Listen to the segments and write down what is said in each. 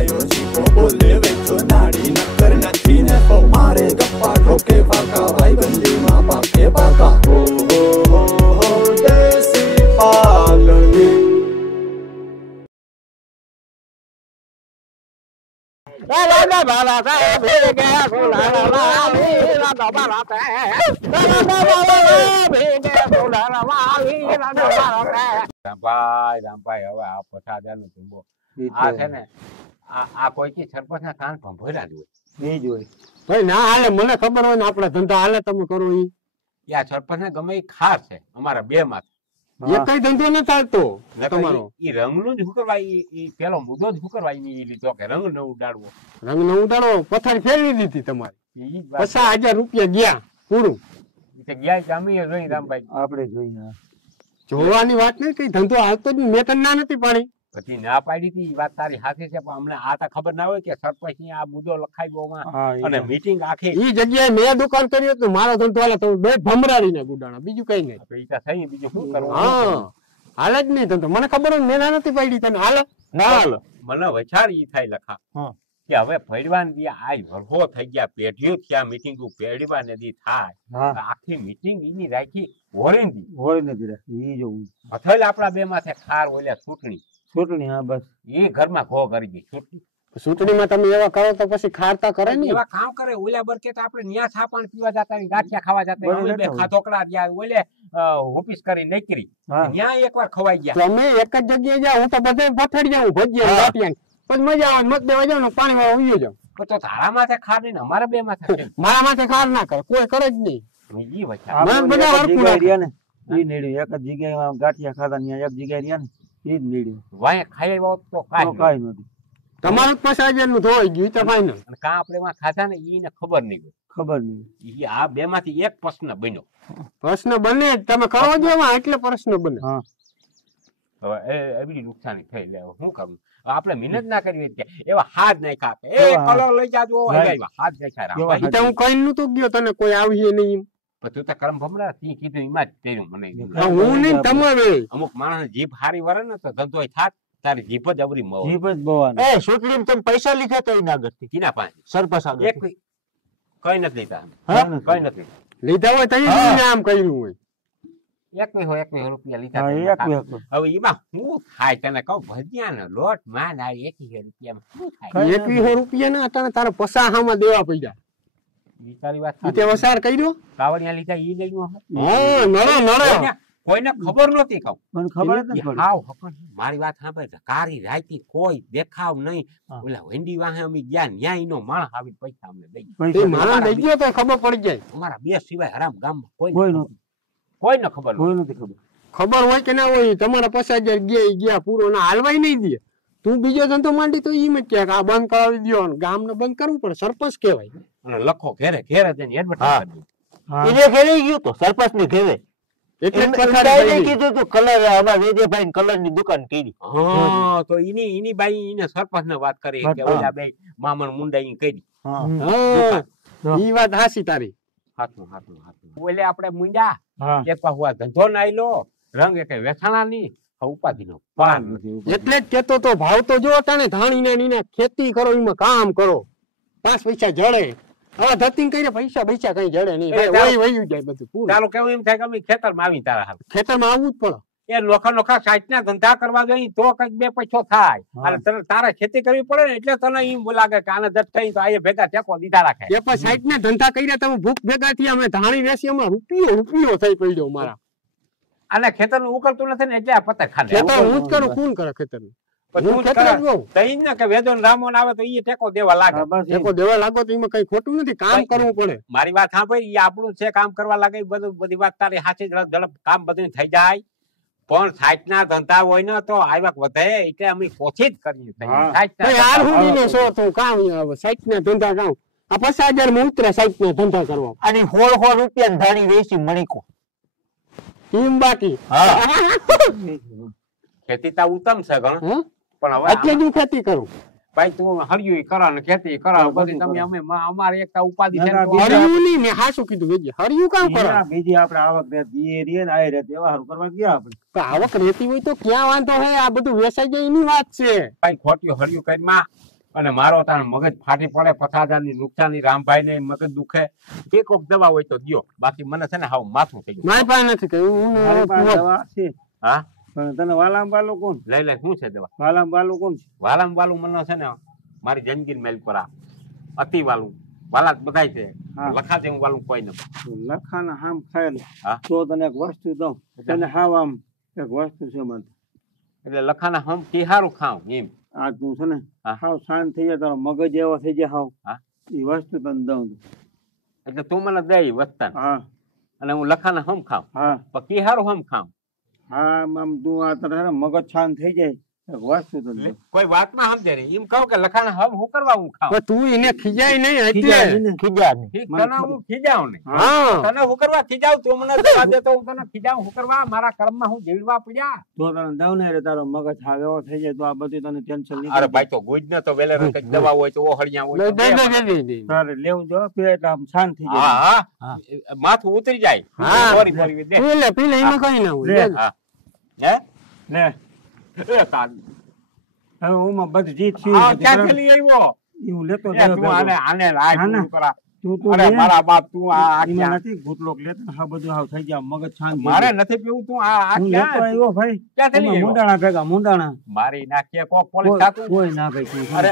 આયો જીકો બોલે વેચો નાડી નકર નથી ને તો મારે ગપ્પા ઠોકે પાકા ભાઈબંધીમાં પાકે પાકા હો દેશી પાલડી રાજા બાલા સાહેબ ભેગે સોલારા વાલી રાજા બાલા સાહેબ ભેગે સોલારા વાલી રાજા બાલા સાહેબ રામભાઈ હવે આ પછાદાનો ધુંબો આ છે ને આ કોઈ કી સરપંચ ના કાન ભંભોરા જ હોય એ જ હોય ભાઈ ના હાલે મને ખબર હોય ને આપણા ધંધા હાલે તમે કરો ઈ યા સરપંચ ને ગમે ઈ ખાસ છે અમારા બે માં એક કઈ ધંધો ન ચાલતો તમારો ઈ રંગનું જ હુકરવા ઈ પેલો મુદ્દો જ હુકરવા ઈ લીધો કે રંગ ન ઉડાડવો રંગ ન ઉડાડો પથારી ફેરવી દીધી તમારી 50,000 રૂપિયા ગયા પૂરું ઈ ગયા જામી જોઈ રામભાઈ આપણે જોઈએ જોવાની વાત નહીં કઈ ધંધો હાલતો જ મેં તને ના નથી પાડી પછી ના પાડી હતી વાત તારી હાથે છે પણ અમને આ તો ખબર ના હોય કે સરપંચ ની આ મુદ્દો લખાવ્યો અને મીટિંગ આખી ઈ જગ્યાએ મેં દુકાન કર્યું હતું મારો ધંધો હાલે તો બે ભમરાડી ને ગુડાણા બીજું કઈ નહીં ઈ તો થઈ બીજું શું કરવું હા હાલે જ નહીં ધંધો મને ખબર હોય મેં ના નથી પાડી તને હાલે ના હાલે મને વછાડ ઈ થાય લખા કે હવે ભરવાન દી આ વરહો થઈ ગયા પેઢીઓ થયા મીટિંગ પેઢીવા નદી થાય આખી મીટિંગ ઈની રાખી હોરેંદી રાખી ઈ જોવું અથલ આપણા બે માથે ખાર ઓલ્યા છૂટણી હા બસ ઈ ઘરમાં ઘો કરી ગઈ છૂટણીમાં તમે એવા કરો તો પછી ખારતા કરે ને એવા કામ કરે ઓલ્યા બરકે તો આપણે ન્યા છા પાણી પીવા જતા ગાંઠિયા ખાવા જતા અમે બે ખાધોકડા ગયા ઓલે ઓફિસ કરી નકરી ન્યા એકવાર ખવાઈ ગયા તમે એક જ જગ્યાએ જાવ હું તો બધે પથડી જાઉં ભજીયા ગાંઠિયા પછી મજા આવે મત દેવા જાવ ને પાણી વાળો ઉયો જાવ તો તારા માથે ખાર નહીં અમારા બે માથે મારા માથે ખાર ના કરે કોઈ કરે જ નહીં ઈ વચ્ચા મને બધા હરકું રહ્યા ને ઈ નેડ્યું એક જ જગ્યાએ ગાંઠિયા ખાધા ન્યા એક જગ્યાએ રહ્યા ને ઈ જ નેડ્યું વાય ખાઈ આવ્યો તો કાઈ નથી તમારું 50,000 નું ધોઈ ગયું તો ફાઈનલ અને કા આપણે માં ખાધા ને ઈને ખબર નહીં ઈ આ બે માંથી એક પ્રશ્ન બન્યો પ્રશ્ન બને તમે કરો જો એટલે પ્રશ્ન બને હા હવે એવી નુકસાની થઈ જાય શું કરું આપણે મહેનત ના કરવી એવા હાથ નાખ્યા એ કલર લઈ જાજો હાથ નાખ્યા તો હું કઈ નતું ગયો તને કોઈ આવી નહીં તું તો કરમ ભમરા તી કીધું એમાં જ તેરું મને હું નહીં તમારે અમુક માણસ જીભ હારી વરે ને તો ધંધો થાત તારી જીભ જ અવરી મો જીભ જ બોવાન એ છોકરીને તમે પૈસા લીધા તો એના આગળ કિના પાસે સરપંચ આગળ એક કઈ નથી લીધા કઈ નથી લીધા હોય તો આમ કર્યું હોય 21 રૂપિયા લીધા હવે એમાં શું થાય તને કહું ભજીયા નો લોટ માં ના 21 રૂપિયામાં શું થાય 21 રૂપિયા ના તને તારા પસાહામાં દેવા પડ્યા ઈ તારી વાત તે વસાર કર્યો કાવડિયા લીધા ઈ લઈનો હા નડે કોઈને ખબર નહોતી કહું મને ખબર જ નથી હાવ મારી વાત સાંભળ કારી રાતી કોઈ દેખાવ નહીં ઓલા વેંડી વાહે અમે ગયા ન્યા ઈનો માણસ આવી પૈસા અમને દઈ માણસ દઈ ગયો તો ખબર પડી જાય અમારા બે સિવાય હરામ ગામમાં કોઈ નહોતું કોઈને ખબર નથી ખબર હોય કે ના હોય તમારા 50,000 ગયા પૂરો ના હાલવાય નહીં દે તું બીજો ધંધો માંડી તો ઈમ કે આ બંધ કરાવી દયો ગામ ને બંધ કરવું પડે સરપંચ કહેવાય અને લખો ઘેરે જઈને એડવર્ટાઇઝ કરી દે ઘેરે ગયો તો સરપંચ ને ઘેરે એટલે પછાડી કીધું તો કલર અમાર વેજેભાઈ કલર ની દુકાન કરી હા તો ઈની બાઈ ઈને સરપંચ ને વાત કરી કે ઓલા બે મામણ મુંડાઈ કરી હા ઈ વાત હાસી તારી હાથું ઓલે આપણે મુંડા એક પાહુઆ ધંધો નાઈલો રંગ એક વેચાણા ની ઉપાધિ નો પાન એટલે જ કેતો તો ભાવ તો જો તને ધાણી ને ખેતી કરો એમાં કામ કરો 5 પૈસા જડે હવે ધતિંગ કરીને પૈસા કઈ જડે નહીં વયું જાય બધું પૂરું ચાલો કેવું એમ થાય કે અમે ખેતરમાં આવી તારા હાલ ખેતરમાં આવવું જ પડે એ નોખા સાઈટ ના ધંધા કરવા જોઈએ તો કઈક બે પૈસો થાય અને તારે ખેતી કરવી પડે ને એટલે તને એમ લાગે કે આને જટ થઈ તો આ ભેગા ટેકો દીધા રાખે એ પણ સાઈટ ના ધંધા કર્યા તમે ભૂખ ભેગા થી અમે ધાણી વેસી અમે રૂપિયો થઈ પડ્યો મારા અને ખેતર નું ઉકળતું નથી ને એટલે આ પત્તા ખાધે ખેતર હું જ કરું કોણ કરે ખેતર નું મારી વાત સાંભળી આપણું છે કામ કરવા લાગે બધી વાત તારી સાચી કામ બધું થઈ જાય પણ સાઈટ ના ધંધા હોય ને તો આવક વધે એટલે અમે કોશિશ કરીએ સાઈટ ના ધંધા કામ આ 50,000 માં ઉતરે સાઈટ ના ધંધા કરવા અને 100 રૂપિયા ધાણી વેચી મણીકો એમ બાકી ખેતી તો ઉત્તમ છે ગણ પણ હવે એટલે જ ખેતી કરું ભાઈ તું હરિયું કરા ને ખેતી કરા બધી તમે અમે અમારે એકતા ઉપાધિ છે હરિયું નહીં મેં હાસું કીધું વેજી હરિયું કામ કરા બીજી આપણે આવક રહેતી રે ને આય રહેતી એવા હારું કરવા ગયા આપણે આવક રહેતી હોય તો ક્યાં વાંધો હે આ બધું વેચાઈ જાય એની વાત છે ભાઈ ખોટિયો હરિયું કરીમાં અને મારો તાણ મગજ ફાટી પડે, 50,000 નુકસાની, રામભાઈ ને મગજ દુખે, એક દવા હોય તો દયો, બાકી મને છે ને હાવ માથું થઈ ગયું. મારી પાસે નથી કહ્યું. મારી પાસે દવા છે. હા પણ તને વાલામ વાલું કોણ? લઈ શું છે દવા? વાલામ વાલું કોણ? વાલામ વાલું મને છે ને મારી જિંદગી મેલ પર અતિ વાલું વાલા બધાય છે, લખા જેવું વાલું કોઈ નથી. લખાના હામ ખાય ને હા તો તને એક વસ્તુ દઉં. તને હાવ આમ એક વસ્તુ છે મને, એટલે લખાના હમ કી હારું ખાવ એમ. આ તું છે ને હા. હાવ શાંત થઈ જાય, તારો મગજ એવો થઈ જાય હાવ. હા એ વસ્તુ તને દઉં. એટલે તું મને દઈ વસ્તા હા અને હું લખાના હમ ખાવ, હા પણ કી હારું હમ ખાવ. હા આમ તું આ તારે મગજ શાંત થઈ જાય, એક વસ્તુ તને દઉં. કોઈ વાતમાં સમજે નહીં, એમ કહું કે લખાના હમ હું કરવા હું ખાવ. પણ તું એને ખીજાય નહીં એટલે ખીજાય નહીં. ખીજા નહીં. ઠીક, તને હું ખીજાવ ને, હા તને હું કરવા ખીજાવ? તું મને દવા દે તો હું તને ખીજાવ હું કરવા? મારા કર્મમાં હું જીવવા પડ્યા. તો તને દઉં ને એટલે તારો મગજ હાવ એવો થઈ જાય તો આ બધું તને ટેન્શન નહીં. અરે ભાઈ તો ગુજ ને તો વેલે કઈક દવા હોય તો ઓહળિયા હોય તો દે, દે. દે, દે, દે. તારે લેવું જો પીએ એટલે આમ શાંત થઈ હા જાય. હા માથું ઉતરી જાય. હા. ફરી ફરી દે. પીલે એમાં કઈ ના હોય. લે. હા હે લે એ તારી. હવે હું બધી જીત છે આ ક્યાંથી લઈ આવ્યો? હું લેતો એ તું આને આને રાજ હા, ના. તું કરા. તું અરે મારા બાપ તું આ એમાં ક્યાં? નથી ગુટલોક લેતો ને હા બધું હાવ થઈ ગયા મગજ શાંત થઈ મારે જાય. નથી પીવું. તું આ હું લેતો ક્યાં? આવ્યો ભાઈ. ક્યાંથી લઈ એમાં આવ્યો? મુંડાણા ભેગા મુંડાણા. મારી નાખીએ કોક પોલીસ કોઈ થાતું. કોઈ ના ભાઈ તું અરે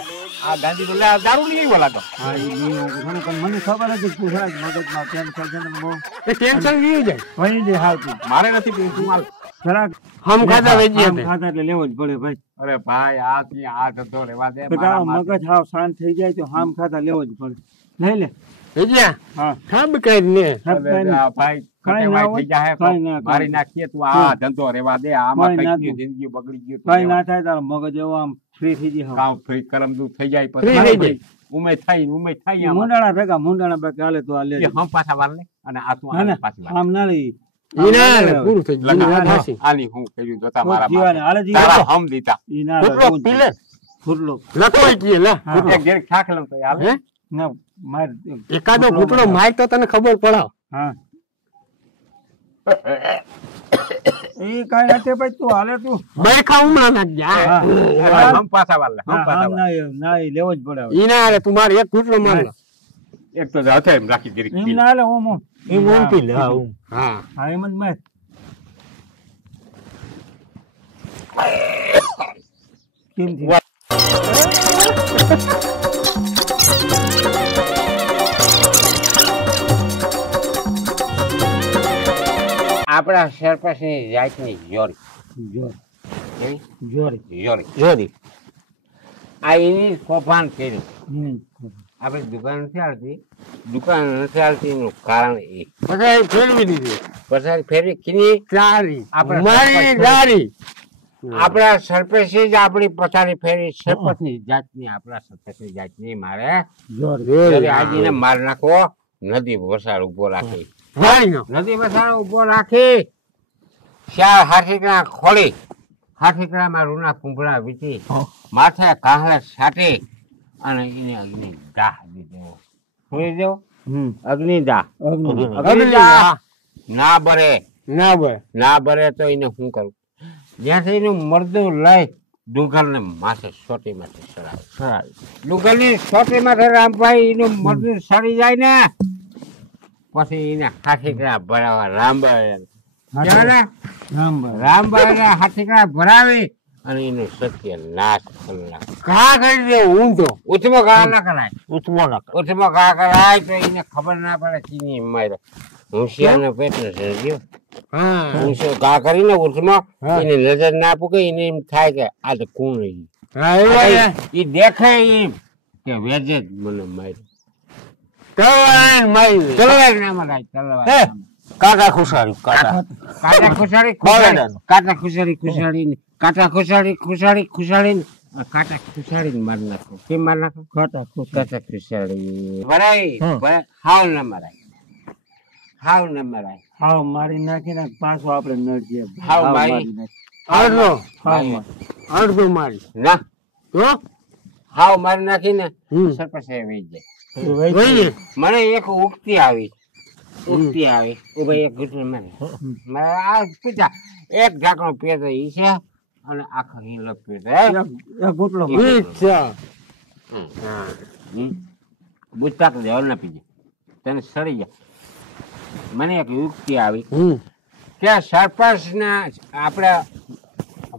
આ ગાંધી બોલે આ દારૂ લઈ આવ્યો લાગો. હા એ નહીં હું ઘણું પણ મને ખબર હતી કે તું થોડાક મગજમાં ટેન્શન છે ને બહુ એ ટેન્શન નહીં જાય. વહી જાય હાવ તું મારે નથી પીવું. તું હાલ. થોડાક હમ ખાતા વેચીએ આમ ખાતા એટલે લેવો જ પડે ભાઈ. અરે ભાઈ આ ધંધો રેવા દે. તો તારો મારા મગજ હાવ શાંત થઈ જાય તો હામ ખાતા લેવો જ પડે. લઈ લે. વેચ્યા હા ખાબ કરીને અરે આ ભાઈ કાંઈ ના કટેવાય હોય. થઈ જાય. કાંઈ ના, મારી કાંઈ. નાખીએ તું આ ધંધો રેવા દે. આમાં કાંઈ ના કઈકની તું. જિંદગી બગડી ગયું. કઈ ના થાય તારો મગજ એવો આમ ફ્રી થઈ જાય હાવ. કામ ફ્રી કરમ દુઃખ થઈ જાય Free થઈ જાય. ઉમેદ થઈ આમાં. મુંડાણા ભેગા હાલે તો આ લે. એ હમ પાછા વાર લે અને આ તું ના આને ના પાછી વાર. આમ ના લઈ. ઈ ના લે, પૂરું થઈ ગયું. લગા. વાત હાચી. આની હું કર્યું જોતા મારા જીવાને હાલે બાપ. જીવા. તારા હમ દીતા. ઈ ના ફૂટલો પી લે. ફૂટલો. લખવાય કીએ લે. હા. એક ઘેર ખાખ લઉં તો હાલે. હે? ના માર એકાદો ઘૂંટડો માર તો તને ખબર પડાવ. હા એ કાઈ નથી ભાઈ તું હાલે તું. બરખા ઉમરા નાખજે. હા. હા. હમ પાછા વાર લે. હમ હા, પાછા આમ વાર. ના એ લેવો જ પડે હવે. ઈ ના હાલે, તું મારે એક ઘૂંટડો માર લે. એક તો હાથે એમ રાખી દીધી. એમ ના હાલે ઓમ ઓમ. એમ ઊંઘ પી લે. હા, ઊંઘ. હા. હા એમ જ માર. કેમ થયું? આપણા સરપંચની જાતની જોરી. જોર કેવી? જોરી. જોરી. આ એની કૌભાંડ કર્યું. હમ. આપણે દુકાન નથી આવતી. દુકાન નથી આવતી એનું કારણ એ. પછી ફેરવી દીધી. પછી ફેરી કિની ચારી. આપણે મારી સરપંચ ગાડી. આપણા સરપંચ જ આપણી પથારી ફેરી. સરપંચની જાતની આપણા સરપંચની જાતની મારે જોરી. આજીને માર નાખવો. નદી વસાડ ઉભો રાખી. વાળીનો. નદી વસાડ ઉભો રાખી. ચાર હાથીકડા ખોલી. હાથીકડામાં રૂના કુંભળા વીટી. માથે કાહલા છાટી અને એને અગ્નિ દાહ દીધો. શું દેવો? હમ. અગ્નિ દાહ. અગ્નિ. અગ્નિ દાહ ના બરે. ના ભાઈ. ના બરે તો એને શું કરું? જ્યાંથી એનું મરદું લઈ ડુંગરને માથે સોટી માથે સરાવે. ડુંગરની સોટી માથે રામભાઈ એનું મરદું સડી જાય ને પછી એને હાથીકડા ભરાવા રામભાઈ રામભાઈ હાથીકડા ભરાવી અને એનું સત્ય નાશ કરી નાખે. ઘા કરી દે ઊંધો. ઉથમો ઘા ના કરાય. ઉઠવો ના કર. ઉથમો ઘા કરાય તો એને ખબર ના પડે ચીની માર્યો. હોશિયારનો પેટ ને સર્જ્યો. હા. ઊંચો ઘા કરીને ઉથમો હા. એને નજર ના પૂકે એને એમ થાય કે આ તો કોણ છે? હા, એવા એ દેખાય એમ કે વેજે જ મને માર્યો. તલવાર મારી. તલવાર ના મરાય. તલવાર હે? ના મરાય. કાકા ખુશારી કાકા. કાટા ખુશાડી બાવડાનો. કાટા ખુશાડી ખુશાડીને કાટા ખુશાડી ખુશાડી ખુશાડીને કાટા ખુશાડીને મારી નાખો. કેમ મારી નાખો? ખાટા ખોટા. કાટા ખુશાડી ભરાય. હાવ ન મરાય. હાવ ન મરાય. હાવ મારી નાખીને પાછો આપણે નડજે. હાવ મારી. નાખી. અડધો. હાવ મારી. અડધો મારી. ના તો હાવ મારી નાખીને હમ. સરપંચ વહી જાય. વહી. મને એક ઉગતી આવી. ઉગતી આવી ઉભા એક ઘૂંટણ મને મારે આ પીધા એક ઢાંકણો પીતો ઈ છે અને આખો હિલો પીતો. એક ગુટલો ઈચ્છા. હા બુચકા દેવલ ના પીજે તને સડી જાય. મને એક યુક્તિ આવી કે સરપંચ ને આપણે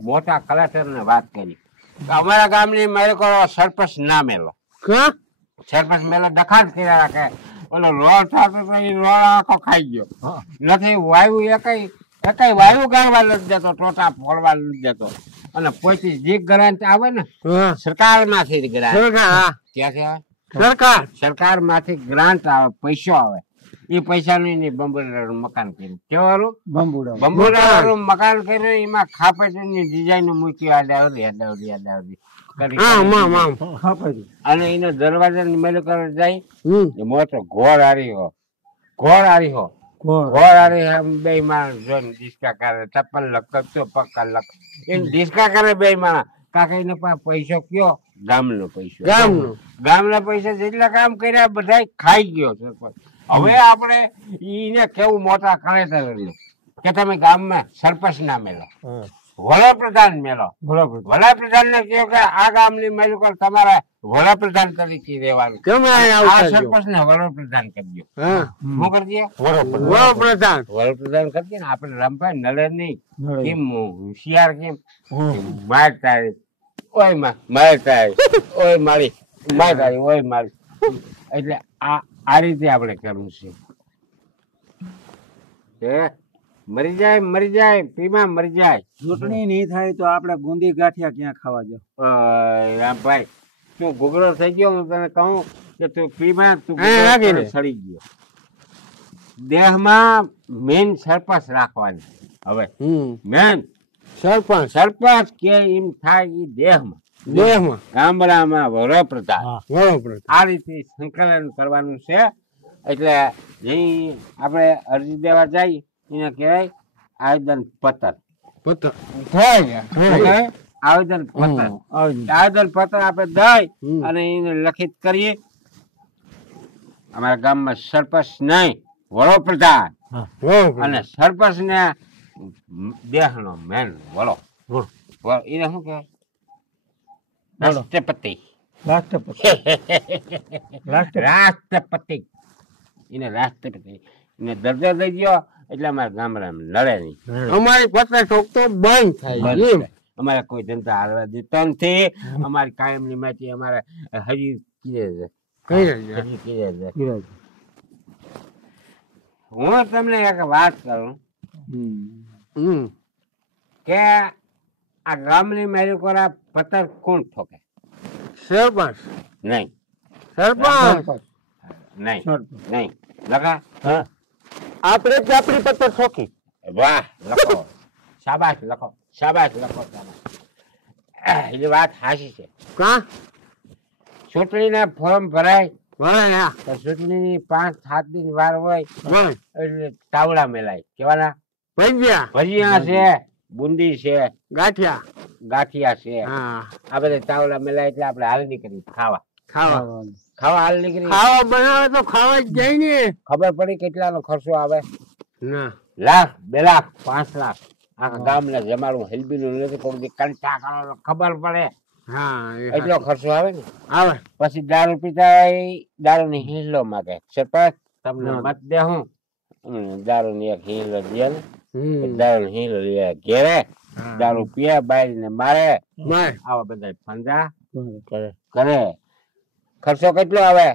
મોટા કલેક્ટર ને વાત કરી અમારા ગામની મેળો કરો સરપંચ ના મેલો કા સરપંચ મેલો દખાણ કર્યા રાખે ઓલો રોડ થતો તો એ રોડ આખો ખાઈ ગયો નથી વાયુ એકઈ વાયુ ગાળવા નથી દેતો ટોટા ફોડવા નથી દેતો અને પછી જે ગ્રાન્ટ આવે ને સરકાર માંથી ગ્રાન્ટ ક્યાંથી આવે સરકાર માંથી ગ્રાન્ટ આવે પૈસો આવે એ પૈસાનું બંબુડા મકાન કર્યું કેવાનું બંબુડા મકાન કર્યું એમાં ખાપેટની ડિઝાઇન મૂકી અને એનો દરવાજા મેલો કરવા જાય મોટો ઘોડ હારી હો બે માણસ જોઈને ડિસ્કા કરે ચપ્પલ લખતો પક્કા લખ એને ડિસ્કા કરે બે માણસ કાકા એને પૈસો કયો ગામના પૈસા જેટલા કામ કર્યા બધા ખાઈ ગયો સરપંચ. હવે આપણે એને કેવું મોટા કલેક્ટર કે તમે ગામમાં સરપંચ ના મેલો વડાપ્રધાન મેલો વડાપ્રધાન ને કહો કે આ ગામની મેલું તમારે વડાપ્રધાન તરીકે રહેવાનું સરપંચ ને વડાપ્રધાન કરજો. શું કરજે વડાપ્રધાન કરજે ને આપણે રમભાઈ નડે નહીં કેમ હોશિયાર કેમ માર તારી ઓય માર તારી ઓય મારી માર તારી ઓય મારી એટલે આ રીતે આપણે કરવું છે. મરી જાય પીમાં મરી જાય. ચૂંટણી નહીં થાય તો આપણે ગુંદી ગાંઠિયા ક્યાં ખાવા જાવ? ભાઈ તું ગુગળો થઈ ગયો હું તને કહું કે તું પીમાં તું સડી ગયો. દેહમાં મેન સરપંચ રાખવાની. હવે મેન સરપંચ કે એમ થાય એ દેહમાં ગામડામાં વડાપ્રધાન આ રીતે સંકલન કરવાનું છે. એટલે જઈ આપણે અરજી દેવા જઈએ એને કહેવાય આવેદન પત્ર. આવેદન પત્ર આપણે દઈ અને એને લખિત કરીએ અમારા ગામમાં સરપંચ નહીં વડોપ્રધાન અને સરપંચ ને દેહ નો મેન વડો એને શું કહેવાય રાષ્ટ્રપતિ એને રાષ્ટ્રપતિ એને દરજ્જો દઈ ગયો એટલે અમારા ગામડામાં લડે નહીં. અમારી પત્ર ઠોકતો બંધ થાય. અમારે કોઈ જનતા હાલવા દેતા નથી. અમારી કાયમ ની માહિતી અમારે હજી હું તમને એક વાત કરું કે આ ગામની મેલુકોરા પથ્થર કોણ ઠોકે? સરપંચ નહીં નહીં લખા આપણે જ આપણી પત્તર ઠોકી. વાહ લખો શાબાશ લખો એ વાત સાચી છે. ચૂંટણીના ફોર્મ ભરાય તો ચૂંટણીની 5-7 દિન વાર હોય એટલે તાવડા મેલાય. કેવાના ભજીયા છે, બુંદી છે, ગાંઠિયા છે, આ બધા તાવડા મેલાય એટલે આપણે હાલ નીકળી ખાવા હાલ નીકળી ખાવા બનાવે તો ખાવા જ જાય ને. ખબર પડી કેટલાનો ખર્ચો આવે? લાખ 2 લાખ 5 લાખ આખા ગામના જમાડું હેલ્બીનું નથી કોઈ કંટા કરો ખબર પડે એટલો ખર્ચો આવે ને. પછી દારૂ પીતા દારૂ ની હિલ્લો માગે સરપંચ તમને મત દે હું દારૂ ની એક હિલ્લો દે ને દારૂ ની હિલ્લો લે ઘેરે દારૂ પીએ બાઈ ને મારે આવા બધા ફંદા કરે. ખર્ચો કેટલો આવે?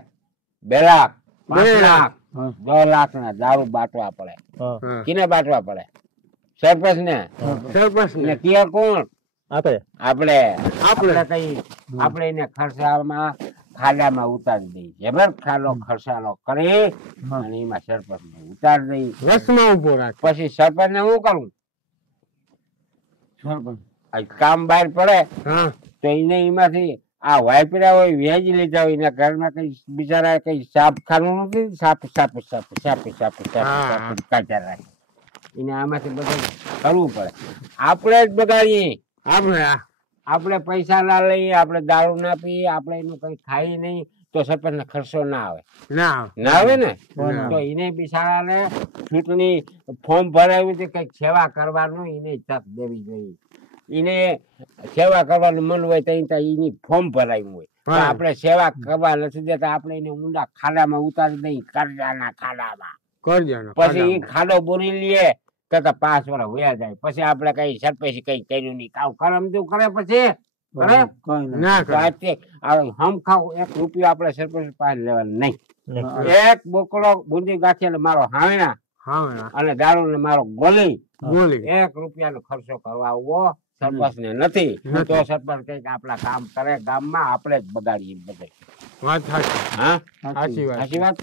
2 લાખ 5 લાખ 2 લાખ ના દારૂ બાટવા પડે. કિને બાટવા પડે? સરપંચ ને ક્યાં કોણ? આપણે એને ખર્ચામાં ખાડામાં ઉતારી દઈએ. જબર ખાડો ખર્ચાલો કરી અને એમાં સરપંચ ને ઉતારી દઈ. પછી સરપંચ ને શું કરું? કામ બહાર પડે તો એને એમાંથી આ વાપર્યા હોય વ્યાજ લીધા હોય એના ઘરમાં કઈ બિચારા કઈ સાપ ખાનું નથી કાચા રાખે એને આમાંથી બધું કરવું પડે. આપણે જ બગાડીએ. આપણે પૈસા ના લઈએ, આપણે દારૂ ના પીએ, આપણે એનું કઈ ખાઈ નહીં તો સરપંચ ને ખર્ચો ના આવે ને. તો એને બિચારાને ચૂંટણી ફોર્મ ભરાયું છે કઈક સેવા કરવાનું એને તક દેવી જોઈએ. એને સેવા કરવાનું મન હોય તો એની ફોર્મ ભરાયું હોય તો હા. આપણે સેવા કરવા નથી દેતા, આપણે એને ઊંડા ખાડામાં ઉતારી દઈ, કરજાના ખાડામાં. કરજો ને પછી એ ખાડો બોરી લઈએ તો 5 વર્ષ વયા જાય, પછી આપણે કઈ સરપંચ કઈ કર્યું નહીં, કાવ કરમ તું કરે પછી કરે કઈ નહીં. ના તો કરે આજે હમ ખાવ 1 રૂપિયો આપણે સરપંચ પાસે લેવાનું નહીં. એક બોકડો બુંદી ગાંઠિયા મારો હાવણા હા અને દારૂ ને મારો ગોલી, બોલી 1 રૂપિયાનો ખર્ચો કરવા આવો સરપંચ ને નથી. તો સરપંચ કઈક આપણા કામ કરે ગામમાં, આપણે જ બગાડીએ બધે. વાત સાચી હા સાચી વાત સાચી વાત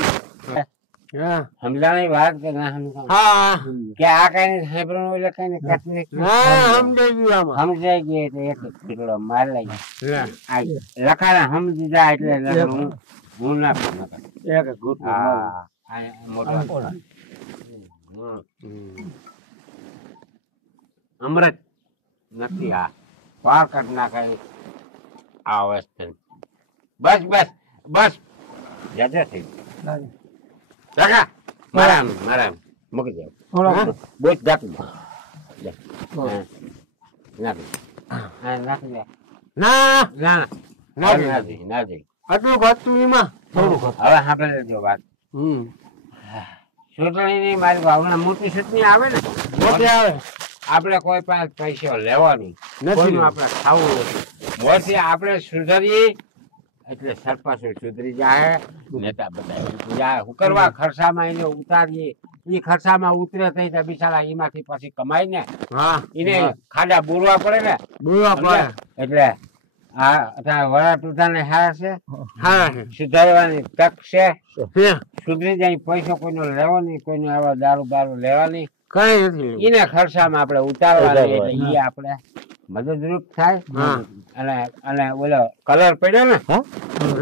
હા સમજાણી વાત કે ના સમજાણી? હા કે આ કઈ સાંભળવાનું એટલે કઈ તકલીફ હા સમજાઈ ગયું આમાં સમજાઈ ગઈ એટલે એક દીકરો માર લઈ લે. આ લખાણા સમજી જાય એટલે લખવાનું હું ના કરું. એક ઘૂંટડું મારું. હા આ મોટો અમૃત નથી, આ પાર કાઢ નાખાય આ વસ્તુ. બસ બસ બસ જજે થઈ કાકા મારા મારા મૂકી જાવ. થોડોક બોજ નાખી દે. નાખી નાખી દે. ના ના ના ના નાખી. આટલું ઘટતું એમાં થોડું હવે સાંભળી લેજો વાત. ચૂંટણીની મારી ભાવના મોટી ચૂંટણી આવે ને મોટી આવે આપણે કોઈ પાસે પૈસા લેવાની નથી. કોઈનું આપણે ખાવું નથી. મોટી આપણે સુધરીએ એટલે સરપંચ સુધરી જાય, નેતા બધા જાય. હું કરવા ખર્ચામાં એને ઉતારીએ, એ ખર્ચામાં ઉતરે થઈ તો બિચારા એમાંથી પછી કમાય ને, હા એને ખાડા બોરવા પડે ને. બોલવા પડે એટલે આ વડાપ્રધાન હારા છે, હા છે સુધારવાની તક છે. છે. સુધરી જાય, પૈસો કોઈનો લેવો નહીં, કોઈનો આવા દારૂ બારૂ લેવાની, કઈ નથી એને ખર્ચામાં આપણે ઉતારવાની, એટલે એ આપણે મદદરૂપ થાય. હા. અને ઓલો કલર પડ્યો ને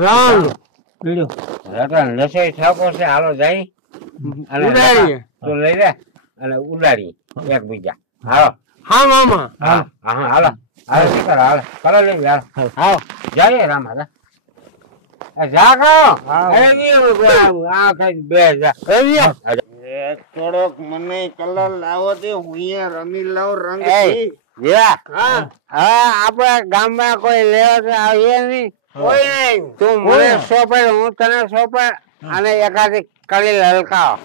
રામ રતન રસોઈ ઠાકો છે, હાલો જાય અને ઉડાડીએ. તો લઈ લે અને ઉડાડી એકબીજા. હાલો હા મામા હા હા હાલો હાલો નીકળો, હાલો કલર લઈ લે, હાલો જઈએ રામ હાલો. જાગો અરે આ કઈ બે જા. થોડોક મને કલર લાવો તે હું અહીંયા રમી લાવ રંગ એ, હા આપણા ગામમાં કોઈ લેવા તો આવીએ નહીં. કોઈ નહીં તું મને સોંપે, હું તને સોંપે, અને એકાદી કલી લલકાવ.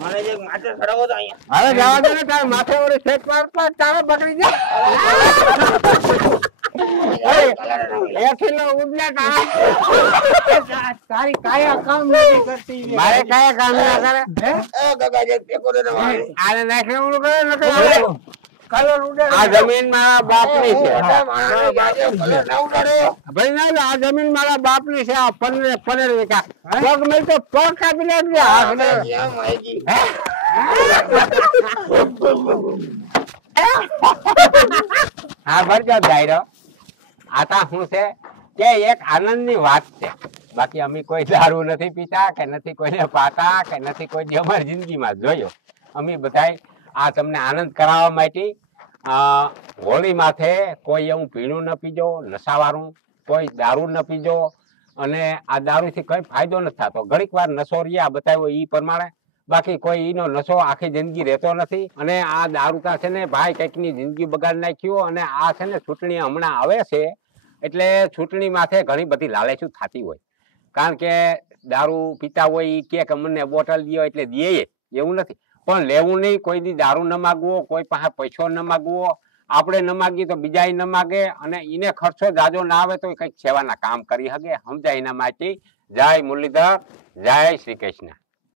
મને જે માથે ચડાવો તો અહીંયા હવે જવા દે ને, તારે માથે ઓલી સેટ મારતા તારે બગડી જાય. તારી કાયા કામ નથી કરતી. મારે કાયા કામ ના કરે. કાકા જે ટેકો દે ને મારે. આને નાખેલું કરે ને કલર ઉડે. આ જમીન મારા બાપની છે. કલર ના ઉડાડે. ભાઈ ના, આ જમીન મારા બાપની છે. આ 15 વીઘા. પગ મેં તો પગ કાપી નાખજે. હાથ ને. કેમ આઈ હા ભરજો ડાયરો. આતા શું છે કે એક આનંદની વાત છે. બાકી અમે કોઈ દારૂ નથી પીતા કે નથી કોઈને પાતા કે નથી કોઈ અમારી જિંદગીમાં જોયો. અમે બધાય આ તમને આનંદ કરાવવા માટે હોળી માથે કોઈ એવું પીણું ન પીજો, નશાવાળું કોઈ દારૂ ન પીજો. અને આ દારૂથી કઈ ફાયદો નથી થતો. ઘણીક વાર નશો રે આ બતાવ્યો એ પ્રમાણે બાકી કોઈ ઈનો નશો આખી જિંદગી રહેતો નથી અને આ દારૂતા છે ને ભાઈ કંઈકની જિંદગી બગાડી નાખ્યો અને આ છે ને ચૂંટણી હમણાં આવે છે એટલે ચૂંટણી માથે ઘણી બધી લાલચું થતી હોય કારણ કે દારૂ પીતા હોય એ કે મને બોટલ દો એટલે દે એવું નથી પણ લેવું નહીં કોઈ દી દારૂ ન માગવો કોઈ પાસે પૈસો ન માગવો આપણે ન માગીએ તો બીજા ન માગે અને એને ખર્ચો જાજો ના આવે તો કંઈક સેવાના કામ કરી શકે સમજાય એના માટે જય મુરલીધર જય શ્રી કૃષ્ણ